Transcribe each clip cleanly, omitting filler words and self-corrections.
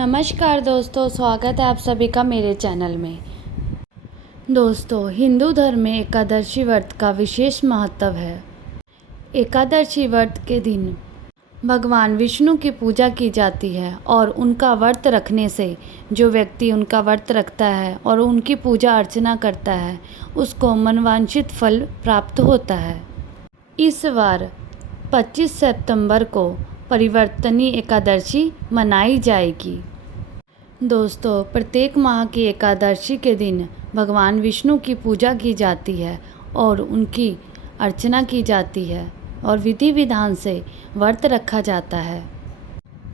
नमस्कार दोस्तों, स्वागत है आप सभी का मेरे चैनल में। दोस्तों, हिंदू धर्म में एकादशी व्रत का विशेष महत्व है। एकादशी व्रत के दिन भगवान विष्णु की पूजा की जाती है और उनका व्रत रखने से जो व्यक्ति उनका व्रत रखता है और उनकी पूजा अर्चना करता है उसको मनवांछित फल प्राप्त होता है। इस बार 25 सितंबर को परिवर्तनी एकादशी मनाई जाएगी। दोस्तों, प्रत्येक माह की एकादशी के दिन भगवान विष्णु की पूजा की जाती है और उनकी अर्चना की जाती है और विधि विधान से व्रत रखा जाता है।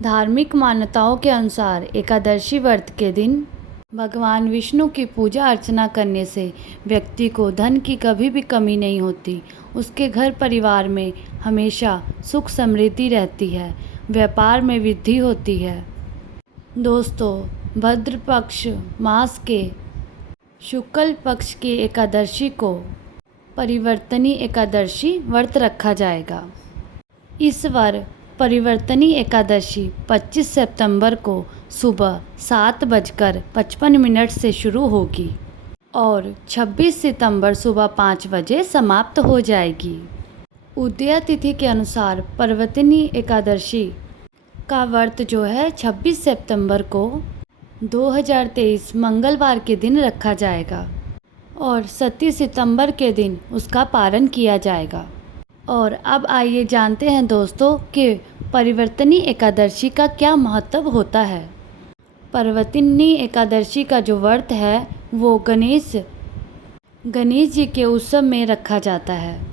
धार्मिक मान्यताओं के अनुसार एकादशी व्रत के दिन भगवान विष्णु की पूजा अर्चना करने से व्यक्ति को धन की कभी भी कमी नहीं होती। उसके घर परिवार में हमेशा सुख समृद्धि रहती है, व्यापार में वृद्धि होती है। दोस्तों, भद्र पक्ष मास के शुक्ल पक्ष की एकादशी को परिवर्तनी एकादशी व्रत रखा जाएगा। इस बार परिवर्तनी एकादशी 25 सितंबर को सुबह 7:55 से शुरू होगी और 26 सितंबर सुबह 5 बजे समाप्त हो जाएगी। उदय तिथि के अनुसार परिवर्तनी एकादशी का व्रत जो है 26 सितंबर को 2023 मंगलवार के दिन रखा जाएगा और 27 सितंबर के दिन उसका पारण किया जाएगा। और अब आइए जानते हैं दोस्तों कि परिवर्तनी एकादशी का क्या महत्व होता है। परिवर्तनी एकादशी का जो व्रत है वो गणेश जी के उत्सव में रखा जाता है।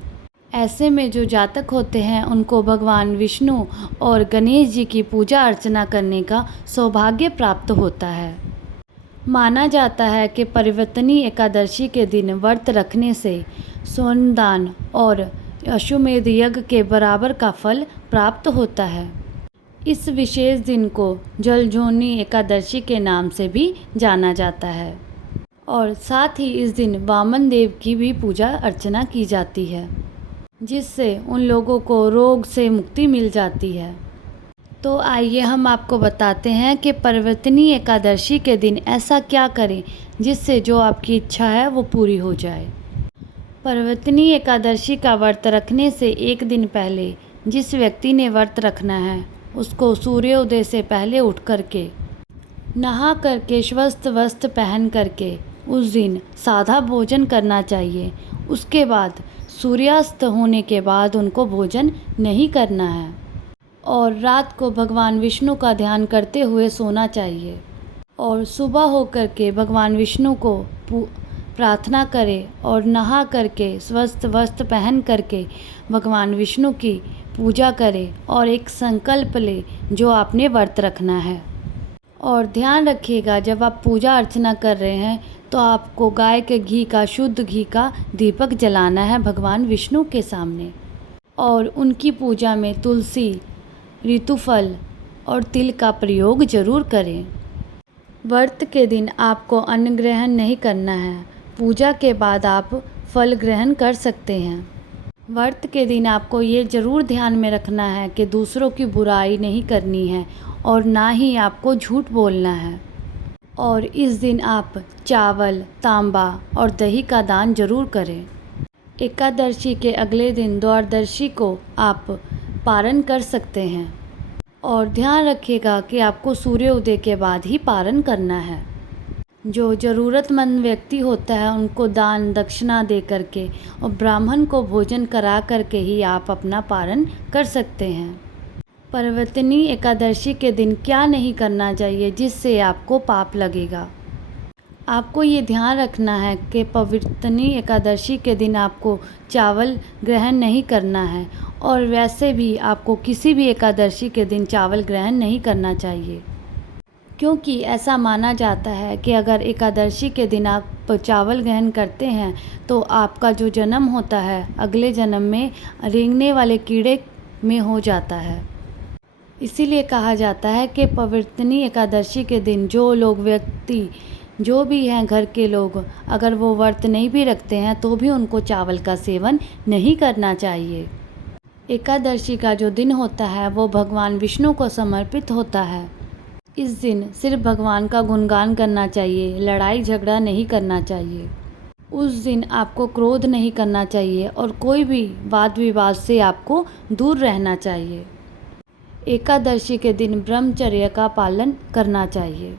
ऐसे में जो जातक होते हैं उनको भगवान विष्णु और गणेश जी की पूजा अर्चना करने का सौभाग्य प्राप्त होता है। माना जाता है कि परिवर्तनी एकादशी के दिन व्रत रखने से स्वर्ण दान और अश्वमेध यज्ञ के बराबर का फल प्राप्त होता है। इस विशेष दिन को जलझोनी एकादशी के नाम से भी जाना जाता है और साथ ही इस दिन वामन देव की भी पूजा अर्चना की जाती है, जिससे उन लोगों को रोग से मुक्ति मिल जाती है। तो आइए हम आपको बताते हैं कि परिवर्तनी एकादशी के दिन ऐसा क्या करें जिससे जो आपकी इच्छा है वो पूरी हो जाए। परिवर्तनी एकादशी का व्रत रखने से एक दिन पहले जिस व्यक्ति ने व्रत रखना है उसको सूर्योदय से पहले उठ करके नहा करके स्वस्थ वस्त्र पहन करके उस दिन सादा भोजन करना चाहिए। उसके बाद सूर्यास्त होने के बाद उनको भोजन नहीं करना है और रात को भगवान विष्णु का ध्यान करते हुए सोना चाहिए और सुबह हो करके भगवान विष्णु को प्रार्थना करें और नहा करके स्वस्थ वस्त्र पहन करके भगवान विष्णु की पूजा करें और एक संकल्प ले जो आपने व्रत रखना है। और ध्यान रखिएगा, जब आप पूजा अर्चना कर रहे हैं तो आपको गाय के घी का, शुद्ध घी का दीपक जलाना है भगवान विष्णु के सामने और उनकी पूजा में तुलसी, ऋतुफल और तिल का प्रयोग जरूर करें। व्रत के दिन आपको अन्न ग्रहण नहीं करना है। पूजा के बाद आप फल ग्रहण कर सकते हैं। व्रत के दिन आपको ये ज़रूर ध्यान में रखना है कि दूसरों की बुराई नहीं करनी है और ना ही आपको झूठ बोलना है। और इस दिन आप चावल, तांबा और दही का दान जरूर करें। एकादशी के अगले दिन द्वादशी को आप पारण कर सकते हैं और ध्यान रखिएगा कि आपको सूर्योदय के बाद ही पारण करना है। जो ज़रूरतमंद व्यक्ति होता है उनको दान दक्षिणा दे करके और ब्राह्मण को भोजन करा करके ही आप अपना पारण कर सकते हैं। परिवर्तनी एकादशी के दिन क्या नहीं करना चाहिए जिससे आपको पाप लगेगा। आपको ये ध्यान रखना है कि परिवर्तनी एकादशी के दिन आपको चावल ग्रहण नहीं करना है और वैसे भी आपको किसी भी एकादशी के दिन चावल ग्रहण नहीं करना चाहिए, क्योंकि ऐसा माना जाता है कि अगर एकादशी के दिन आप चावल ग्रहण करते हैं तो आपका जो जन्म होता है अगले जन्म में रेंगने वाले कीड़े में हो जाता है। इसीलिए कहा जाता है कि परिवर्तनी एकादशी के दिन जो लोग व्यक्ति जो भी हैं घर के लोग अगर वो व्रत नहीं भी रखते हैं तो भी उनको चावल का सेवन नहीं करना चाहिए। एकादशी का जो दिन होता है वो भगवान विष्णु को समर्पित होता है इस दिन सिर्फ भगवान का गुणगान करना चाहिए, लड़ाई झगड़ा नहीं करना चाहिए। उस दिन आपको क्रोध नहीं करना चाहिए और कोई भी वाद विवाद से आपको दूर रहना चाहिए। एकादशी के दिन ब्रह्मचर्य का पालन करना चाहिए।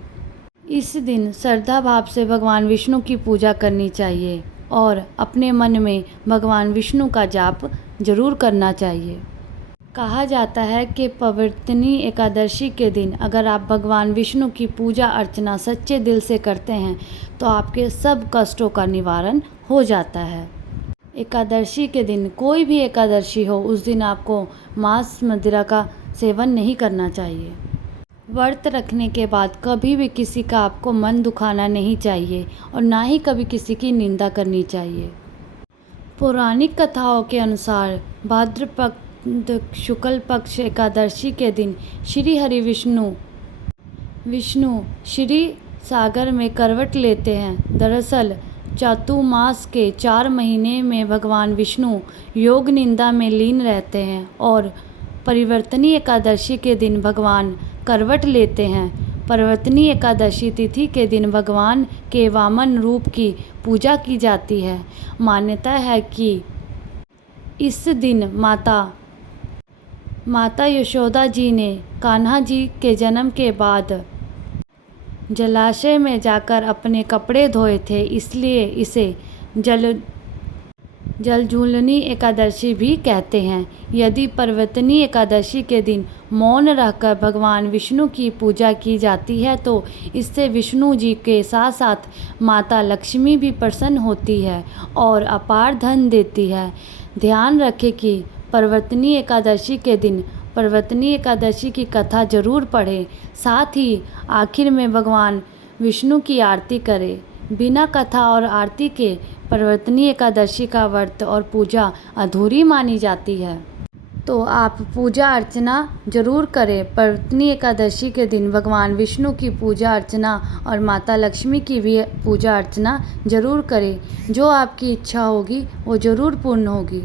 इस दिन श्रद्धा भाव से भगवान विष्णु की पूजा करनी चाहिए और अपने मन में भगवान विष्णु का जाप जरूर करना चाहिए। कहा जाता है कि पवित्रनी एकादशी के दिन अगर आप भगवान विष्णु की पूजा अर्चना सच्चे दिल से करते हैं तो आपके सब कष्टों का निवारण हो जाता है। एकादशी के दिन, कोई भी एकादशी हो, उस दिन आपको मांस मदिरा का सेवन नहीं करना चाहिए। व्रत रखने के बाद कभी भी किसी का आपको मन दुखाना नहीं चाहिए और ना ही कभी किसी की निंदा करनी चाहिए। पौराणिक कथाओं के अनुसार भाद्रपद शुक्ल पक्ष एकादशी के दिन श्री हरि विष्णु श्री सागर में करवट लेते हैं। दरअसल चातुर्मास के 4 महीने में भगवान विष्णु योग निंदा में लीन रहते हैं और परिवर्तनी एकादशी के दिन भगवान करवट लेते हैं। परिवर्तनी एकादशी तिथि के दिन भगवान के वामन रूप की पूजा की जाती है। मान्यता है कि इस दिन माता यशोदा जी ने कान्हा जी के जन्म के बाद जलाशय में जाकर अपने कपड़े धोए थे, इसलिए इसे जलझूलनी एकादशी भी कहते हैं। यदि पर्वतनी एकादशी के दिन मौन रहकर भगवान विष्णु की पूजा की जाती है तो इससे विष्णु जी के साथ साथ माता लक्ष्मी भी प्रसन्न होती है और अपार धन देती है। ध्यान रखें कि पर्वतनी एकादशी के दिन पर्वतनी एकादशी की कथा जरूर पढ़ें, साथ ही आखिर में भगवान विष्णु की आरती करें। बिना कथा और आरती के पर्वतनी एकादशी का व्रत और पूजा अधूरी मानी जाती है। तो आप पूजा अर्चना जरूर करें। पर्वतनी एकादशी के दिन भगवान विष्णु की पूजा अर्चना और माता लक्ष्मी की भी पूजा अर्चना जरूर करें। जो आपकी इच्छा होगी वो जरूर पूर्ण होगी।